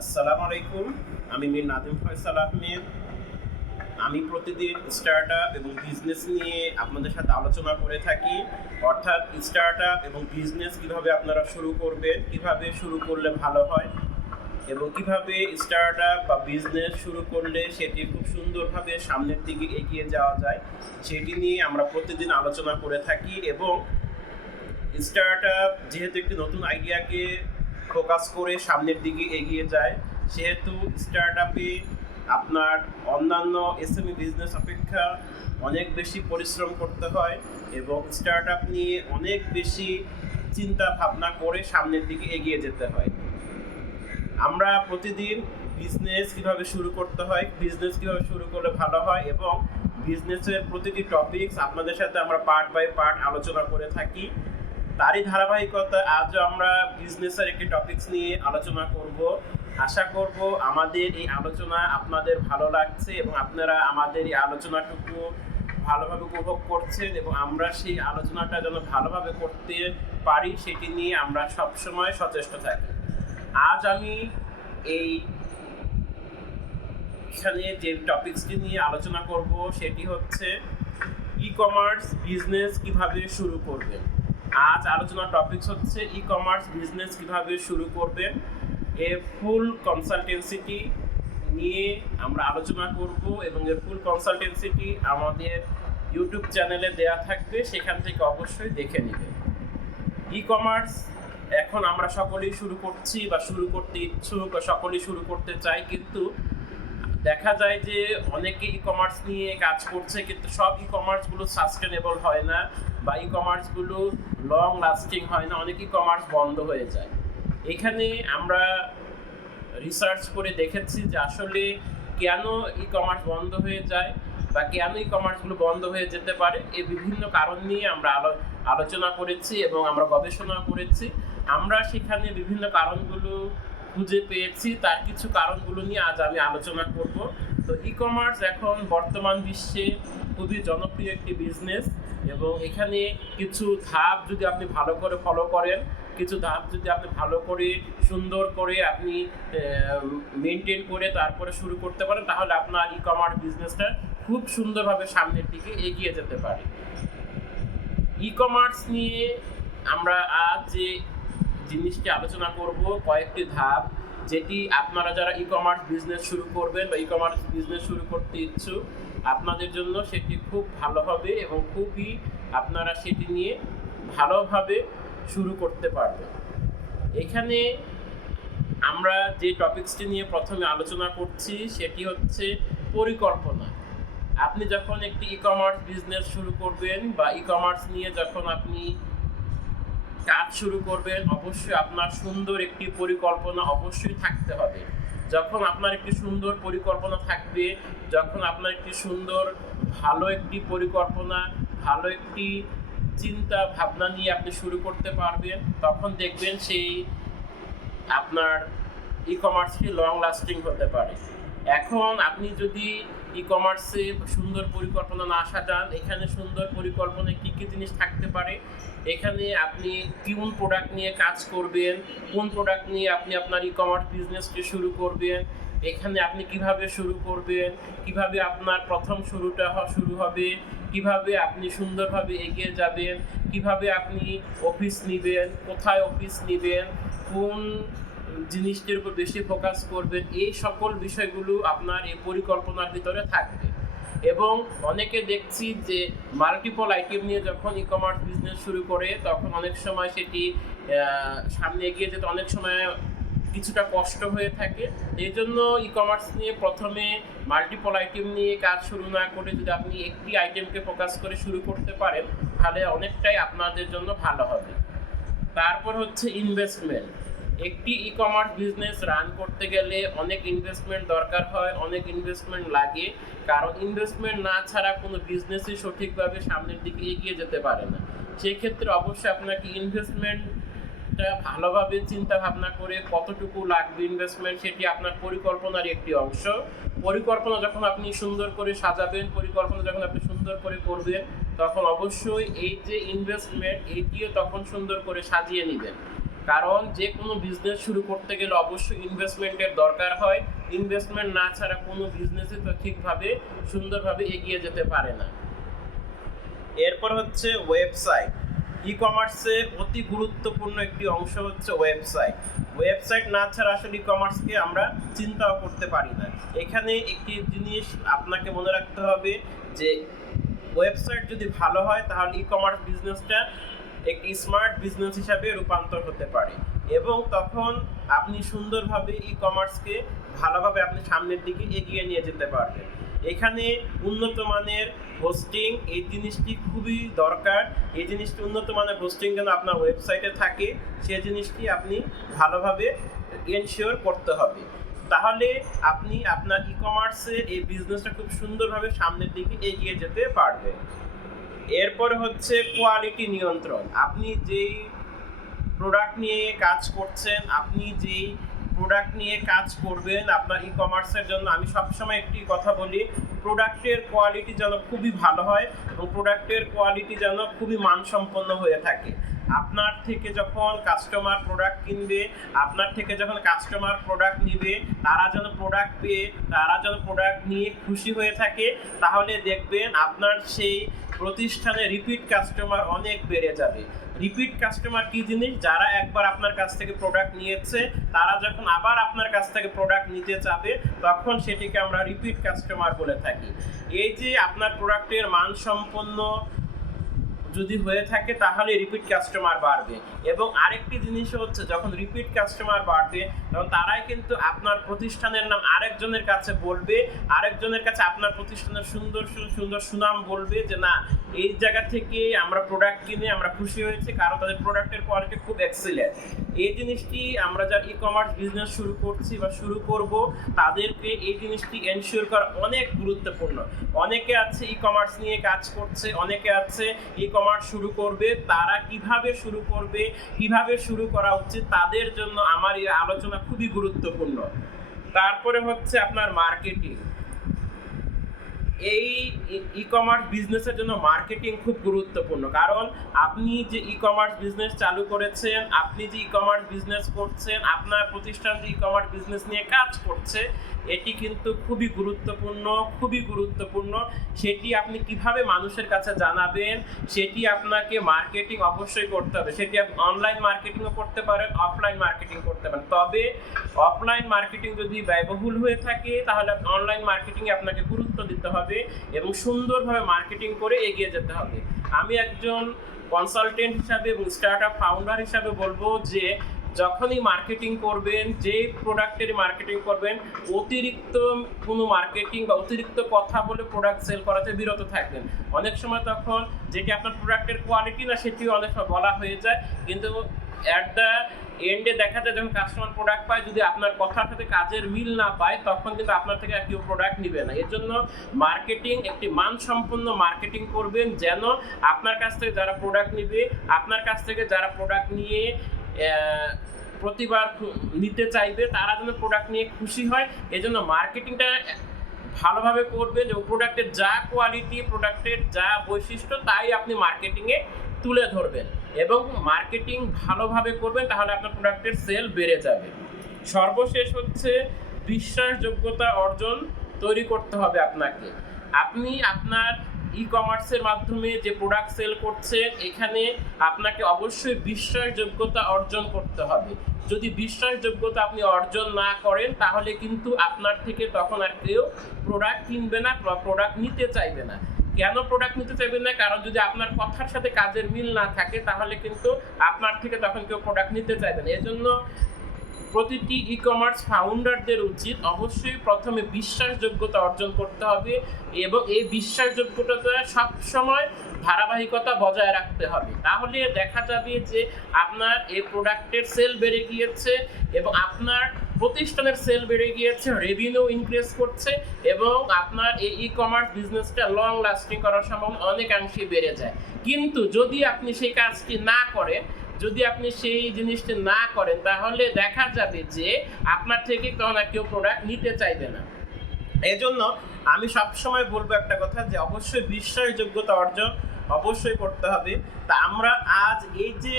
আসসালামু আলাইকুম, আমি মীর নাদিম ফয়সাল আহমেদ। আমি প্রতিদিন স্টার্ট আপ এবং বিজনেস নিয়ে আপনাদের সাথে আলোচনা করে থাকি। অর্থাৎ স্টার্ট আপ এবং বিজনেস কীভাবে আপনারা শুরু করবেন, কীভাবে শুরু করলে ভালো হয় এবং কীভাবে স্টার্ট আপ বা বিজনেস শুরু করলে সেটি খুব সুন্দরভাবে সামনের দিকে এগিয়ে যাওয়া যায়, সেটি নিয়ে আমরা প্রতিদিন আলোচনা করে থাকি এবং স্টার্ট আপ যেহেতু একটি নতুন আইডিয়াকে ফোকাস করে সামনের দিকে এগিয়ে যায়। সেহেতু স্টার্ট আপে আপনার অন্যান্য এসএমই বিজনেস অপেক্ষা অনেক বেশি পরিশ্রম করতে হয় এবং স্টার্ট আপ নিয়ে অনেক বেশি চিন্তা ভাবনা করে সামনের দিকে এগিয়ে যেতে হয়। আমরা প্রতিদিন বিজনেস কীভাবে শুরু করতে হয় বিজনেস কীভাবে শুরু করলে ভালো হয় এবং বিজনেসের প্রতিটি টপিকস আপনাদের সাথে আমরা পার্ট বাই পার্ট আলোচনা করে থাকি। তারই ধারাবাহিকতা আজ আমরা বিজনেসের একটি টপিকস নিয়ে আলোচনা করব। আশা করব আমাদের এই আলোচনা আপনাদের ভালো লাগছে এবং আপনারা আমাদের এই আলোচনাটুকু ভালোভাবে উপভোগ করছেন এবং আমরা সেই আলোচনাটা যেন ভালোভাবে করতে পারি সেটি নিয়ে আমরা সবসময় সচেষ্ট থাকি। আজ আমি এই এখানে যে টপিকসটি নিয়ে আলোচনা করব সেটি হচ্ছে ই কমার্স বিজনেস কীভাবে শুরু করবেন। আজ আলোচনার টপিকস হচ্ছে ই কমার্স বিজনেস কীভাবে শুরু করবেন। এর ফুল কনসালটেন্সিটি নিয়ে আমরা আলোচনা করব এবং এর ফুল কনসালটেন্সিটি আমাদের ইউটিউব চ্যানেলে দেয়া থাকবে, সেখান থেকে অবশ্যই দেখে নেবেন। ই কমার্স এখন আমরা সকলেই শুরু করছি বা শুরু করতে ইচ্ছুক বা সকলেই শুরু করতে চাই, কিন্তু দেখা যায় যে অনেকে ই কমার্স নিয়ে কাজ করছে, কিন্তু সব ই কমার্সগুলো সাস্টেনেবল হয় না। বা ই কমার্সগুলো লং লাস্টিং হয় না অনেক ই কমার্স বন্ধ হয়ে যায়। এখানে আমরা রিসার্চ করে দেখেছি যে আসলে কেন ই কমার্স বন্ধ হয়ে যায় বা কেন ই কমার্সগুলো বন্ধ হয়ে যেতে পারে এই বিভিন্ন কারণ নিয়ে আমরা আলো, আলোচনা করেছি এবং আমরা গবেষণা করেছি। আমরা সেখানে বিভিন্ন কারণগুলো খুঁজে পেয়েছি, তার কিছু কারণগুলো নিয়ে আজ আমি আলোচনা করব। তো ই কমার্স এখন বর্তমান বিশ্বে খুবই জনপ্রিয় একটি বিজনেস এবং এখানে কিছু ধাপ যদি আপনি ভালো করে ফলো করেন, কিছু ধাপ যদি আপনি ভালো করে, সুন্দর করে আপনি মেনটেন করে তারপরে শুরু করতে পারেন, তাহলে আপনার ই কমার্স বিজনেসটা খুব সুন্দরভাবে সামনের দিকে এগিয়ে যেতে পারে। ই কমার্স নিয়ে আমরা আজ যে জিনিসটি আলোচনা করব, কয়েকটি ধাপ যেটি আপনারা যারা ই কমার্স বিজনেস শুরু করবেন বা ই কমার্স বিজনেস শুরু করতে ইচ্ছুক আপনাদের জন্য সেটি খুব ভালো হবে এবং খুবই আপনারা সেটি নিয়ে ভালোভাবে শুরু করতে পারবেন। এখানে আমরা যে টপিকসটি নিয়ে প্রথমে আলোচনা করছি সেটি হচ্ছে পরিকল্পনা। আপনি যখন একটি ই কমার্স বিজনেস শুরু করবেন বা ই কমার্স নিয়ে যখন আপনি কাজ শুরু করবেন, অবশ্যই আপনার সুন্দর একটি পরিকল্পনা অবশ্যই থাকতে হবে। যখন আপনার একটি সুন্দর পরিকল্পনা থাকবে, যখন আপনার একটি সুন্দর, ভালো একটি পরিকল্পনা, ভালো একটি চিন্তা ভাবনা নিয়ে আপনি শুরু করতে পারবেন, তখন দেখবেন সেই আপনার ই কমার্সটি লং লাস্টিং হতে পারে। এখন আপনি যদি ই কমার্সে সুন্দর পরিকল্পনা না সাজান, এখানে সুন্দর পরিকল্পনায় কী কী জিনিস থাকতে পারে এখানে আপনি কোন প্রোডাক্ট নিয়ে কাজ করবেন, কোন প্রোডাক্ট নিয়ে আপনি আপনার ই কমার্স বিজনেসটি শুরু করবেন, এখানে আপনি কীভাবে শুরু করবেন, কীভাবে আপনার প্রথম শুরুটা শুরু হবে, কীভাবে আপনি সুন্দরভাবে এগিয়ে যাবেন, কীভাবে আপনি অফিস নেবেন, কোথায় অফিস নেবেন, কোন জিনিসটির উপর বেশি ফোকাস করবেন, এই সকল বিষয়গুলো আপনার এই পরিকল্পনার ভিতরে থাকবে। এবং অনেকে দেখছি যে মাল্টিপল আইটেম নিয়ে যখন ই কমার্স বিজনেস শুরু করে, তখন অনেক সময় সেটি সামনে এগিয়ে যেতে অনেক সময় কিছুটা কষ্ট হয়ে থাকে। এই জন্য ই কমার্স নিয়ে প্রথমে মাল্টিপল আইটেম নিয়ে কাজ শুরু না করে যদি আপনি একটি আইটেমকে ফোকাস করে শুরু করতে পারেন, তাহলে অনেকটাই আপনাদের জন্য ভালো হবে। তারপর হচ্ছে ইনভেস্টমেন্ট একটি ই কমার্স বিজনেস রান করতে গেলে অনেক ইনভেস্টমেন্ট দরকার হয়, অনেক ইনভেস্টমেন্ট লাগে। কারণ ইনভেস্টমেন্ট না ছাড়া কোনো বিজনেসই সঠিকভাবে সামনের দিকে এগিয়ে যেতে পারে না। সেক্ষেত্রে অবশ্যই আপনাকে ইনভেস্টমেন্টটা ভালোভাবে চিন্তা ভাবনা করে কতটুকু লাগবে ইনভেস্টমেন্ট সেটি আপনার পরিকল্পনার একটি অংশ। পরিকল্পনা যখন আপনি সুন্দর করে সাজাবেন, পরিকল্পনা যখন আপনি সুন্দর করে করবেন, তখন অবশ্যই এই যে ইনভেস্টমেন্ট এইটিও তখন সুন্দর করে সাজিয়ে নেবেন। কারণ যে কোনো বিজনেস শুরু করতে গেলে অবশ্যই ইনভেস্টমেন্টের দরকার হয়। ইনভেস্টমেন্ট না ছাড়া কোনো বিজনেসই তো ঠিকভাবে, সুন্দরভাবে এগিয়ে যেতে পারে না। এরপর হচ্ছে ওয়েবসাইট ই কমার্সে অতি গুরুত্বপূর্ণ একটি অংশ হচ্ছে ওয়েবসাইট ওয়েবসাইট না ছাড়া আসলে ই কমার্সকে আমরা চিন্তাও করতে পারি না। এখানে একটি জিনিস আপনাকে মনে রাখতে হবে যে ওয়েবসাইট যদি ভালো হয়, তাহলে ই কমার্স বিজনেসটা একটি স্মার্ট বিজনেস হিসাবে রূপান্তর হতে পারে। এবং তখন আপনি সুন্দরভাবে ই কমার্সকে ভালোভাবে আপনি সামনের দিকে এগিয়ে নিয়ে যেতে পারবেন। এখানে উন্নত মানের হোস্টিং এই জিনিসটি খুবই দরকার। এই জিনিসটি উন্নত মানের হোস্টিং যেন আপনার ওয়েবসাইটে থাকে সেই জিনিসটি আপনি ভালোভাবে এনশিওর করতে হবে। তাহলে আপনি আপনার ই কমার্সের এই বিজনেসটা খুব সুন্দরভাবে সামনের দিকে এগিয়ে যেতে পারবেন। এরপর হচ্ছে কোয়ালিটি নিয়ন্ত্রণ। আপনি যেই প্রোডাক্ট নিয়ে কাজ করছেন, আপনি যেই প্রোডাক্ট নিয়ে কাজ করবেন আপনার ই কমার্সের জন্য, আমি সবসময় একটি কথা বলি প্রোডাক্টের কোয়ালিটি যেন খুবই ভালো হয় এবং প্রোডাক্টের কোয়ালিটি যেন খুবই মানসম্পন্ন হয়ে থাকে। আপনার থেকে যখন কাস্টমার প্রোডাক্ট কিনবে, আপনার থেকে যখন কাস্টমার প্রোডাক্ট নিবে, তারা যেন প্রোডাক্ট পেয়ে, তারা যেন প্রোডাক্ট নিয়ে খুশি হয়ে থাকে, তাহলে দেখবেন আপনার সেই প্রতিষ্ঠানে রিপিট কাস্টমার অনেক বেড়ে যাবে। রিপিট কাস্টমার কি জিনিস? যারা একবার আপনার কাছ থেকে প্রোডাক্ট নিয়েছে, তারা যখন আবার আপনার কাছ থেকে প্রোডাক্ট নিতে চাবে তখন সেটিকে আমরা রিপিট কাস্টমার বলে থাকি। এই যে আপনার প্রোডাক্টের মানসম্পন্ন যদি হয়ে থাকে তাহলে রিপিট কাস্টমার বাড়বে। এবং আরেকটি জিনিস হচ্ছে, যখন রিপিট কাস্টমার বাড়বে, তখন তারাই কিন্তু আপনার প্রতিষ্ঠানের নাম আরেকজনের কাছে বলবে, আরেকজনের কাছে আপনার প্রতিষ্ঠানের সুন্দর সুন্দর সুনাম বলবে যে, না, এই জায়গা থেকে আমরা প্রোডাক্ট কিনে আমরা খুশি হয়েছি, কারণ তাদের প্রোডাক্টের কোয়ালিটি খুব এক্সিলেন্ট এই জিনিসটি আমরা যারা ই কমার্স বিজনেস শুরু করছি বা শুরু করব, তাদেরকে এই জিনিসটি এনশিওর করা অনেক গুরুত্বপূর্ণ। অনেকে আছে ই কমার্স নিয়ে কাজ করছে, অনেকে আছে ই কমার্স শুরু করবে, তারা কীভাবে শুরু করবে, কীভাবে শুরু করা উচিত, তাদের জন্য আমার এই আলোচনা খুবই গুরুত্বপূর্ণ। তারপরে হচ্ছে আপনার মার্কেটিং। এই ই কমার্স বিজনেসের জন্য মার্কেটিং খুব গুরুত্বপূর্ণ, কারণ আপনি যে ই কমার্স বিজনেস চালু করেছেন, আপনি যে ই কমার্স বিজনেস করছেন, আপনার প্রতিষ্ঠান যে ই কমার্স বিজনেস নিয়ে কাজ করছে এটি কিন্তু খুবই গুরুত্বপূর্ণ খুবই গুরুত্বপূর্ণ। সেটি আপনি কীভাবে মানুষের কাছে জানাবেন, সেটি আপনাকে মার্কেটিং অবশ্যই করতে হবে। সেটি আপনি অনলাইন মার্কেটিংও করতে পারেন, অফলাইন মার্কেটিং করতে পারেন। তবে অফলাইন মার্কেটিং যদি ব্যয়বহুল হয়ে থাকে, তাহলে অনলাইন মার্কেটিংয়ে আপনাকে গুরুত্ব দিতে হবে এবং সুন্দরভাবে মার্কেটিং করে এগিয়ে যেতে হবে। আমি একজন কনসালটেন্ট হিসাবে এবং স্টার্ট আপ ফাউন্ডার হিসাবে বলব যে যখনই মার্কেটিং করবেন, যে প্রোডাক্টের মার্কেটিং করবেন, অতিরিক্ত কোনো মার্কেটিং বা অতিরিক্ত কথা বলে প্রোডাক্ট সেল করাতে বিরত থাকবেন। অনেক সময় তখন যেটি আপনার প্রোডাক্টের কোয়ালিটি না সেটিও অনেক সময় বলা হয়ে যায়। কিন্তু অ্যাট দ্য এন্ডে দেখা যায় যখন কাস্টমার প্রোডাক্ট পায়, যদি আপনার কথার সাথে কাজের মিল না পায়, তখন কিন্তু আপনার থেকে আর কেউ প্রোডাক্ট নিবে না। এর জন্য মার্কেটিং একটি মানসম্পন্ন মার্কেটিং করবেন যেন আপনার কাছ থেকে যারা প্রোডাক্ট নিবে, আপনার কাছ থেকে যারা প্রোডাক্ট নিয়ে প্রতিবার নিতে চাইবে, তারা যেন প্রোডাক্ট নিয়ে খুশি হয়, এজন্য মার্কেটিংটা ভালোভাবে করবেন এবং প্রোডাক্টের যা কোয়ালিটি প্রোডাক্টের যা বৈশিষ্ট্য, তাই আপনি মার্কেটিংয়ে তুলে ধরবেন। এবং মার্কেটিং ভালোভাবে করবেন, তাহলে আপনার প্রোডাক্টের সেল বেড়ে যাবে। সর্বশেষ হচ্ছে, বিশ্বাসযোগ্যতা অর্জন তৈরি করতে হবে আপনাকে। আপনি আপনার ই কমার্সের মাধ্যমে যে প্রোডাক্ট সেল করছেন এখানে আপনাকে অবশ্যই বিশ্বাসযোগ্যতা অর্জন করতে হবে। যদি বিশ্বাসযোগ্যতা আপনি অর্জন না করেন, তাহলে কিন্তু আপনার থেকে তখন আর কেউ প্রোডাক্ট কিনবে না প্রোডাক্ট নিতে চাইবে না। কেন প্রোডাক্ট নিতে চাইবেন না? কারণ যদি আপনার কথার সাথে কাজের মিল না থাকে, তাহলে কিন্তু আপনার থেকে তখন কেউ প্রোডাক্ট নিতে চাইবে না। এজন্য প্রতিটি ই কমার্স ফাউন্ডারদের উচিত অবশ্যই প্রথমে বিশ্বাসযোগ্যতা অর্জন করতে হবে এবং এই বিশ্বাসযোগ্যতা সবসময় ধারাবাহিকতা বজায় রাখতে হবে। তাহলে দেখা যাবে যে আপনার এই প্রোডাক্টের সেল বেড়ে গিয়েছে এবং আপনার প্রতিষ্ঠানের সেল বেড়ে গিয়েছে রেভিনিউ ইনক্রিজ করছে এবং আপনার এই ই কমার্স বিজনেসটা লং লাস্টিং করার সম্ভাবনা অনেকাংশে বেড়ে যায়। কিন্তু যদি আপনি সেই কাজটি না করেন যদি আপনি সেই জিনিসটি না করেন, তাহলে দেখা যাবে যে আপনার থেকে তখন কেউ প্রোডাক্ট নিতে চাইবে না। এই জন্য আমি সবসময় বলব একটা কথা যে অবশ্যই বিশ্বাসযোগ্যতা অর্জন অবশ্যই করতে হবে। তা আমরা আজ এই যে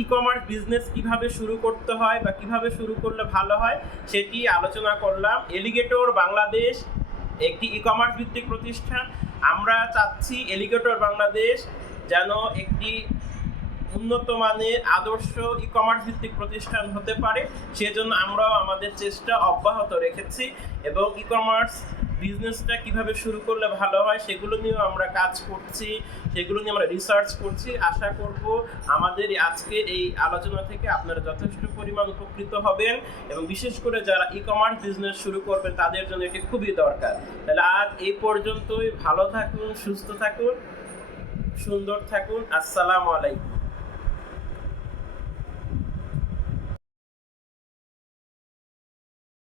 ই কমার্স বিজনেস কীভাবে শুরু করতে হয় বা কীভাবে শুরু করলে ভালো হয়, সেটি আলোচনা করলাম। এলিগেটর বাংলাদেশ একটি ই কমার্স ভিত্তিক প্রতিষ্ঠান। আমরা চাচ্ছি এলিগেটর বাংলাদেশ যেন একটি উন্নত মানের আদর্শ ই কমার্স ভিত্তিক প্রতিষ্ঠান হতে পারে, সেজন্য আমরাও আমাদের চেষ্টা অব্যাহত রেখেছি এবং ই কমার্স বিজনেসটা কীভাবে শুরু করলে ভালো হয় সেগুলো নিয়েও আমরা কাজ করছি, সেগুলো নিয়ে আমরা রিসার্চ করছি। আশা করব আমাদের আজকের এই আলোচনা থেকে আপনারা যথেষ্ট পরিমাণ উপকৃত হবেন এবং বিশেষ করে যারা ই কমার্স বিজনেস শুরু করবেন, তাদের জন্য এটি খুবই দরকার। তাহলে আজ এই পর্যন্তই। ভালো থাকুন, সুস্থ থাকুন, সুন্দর থাকুন। আসসালামু আলাইকুম।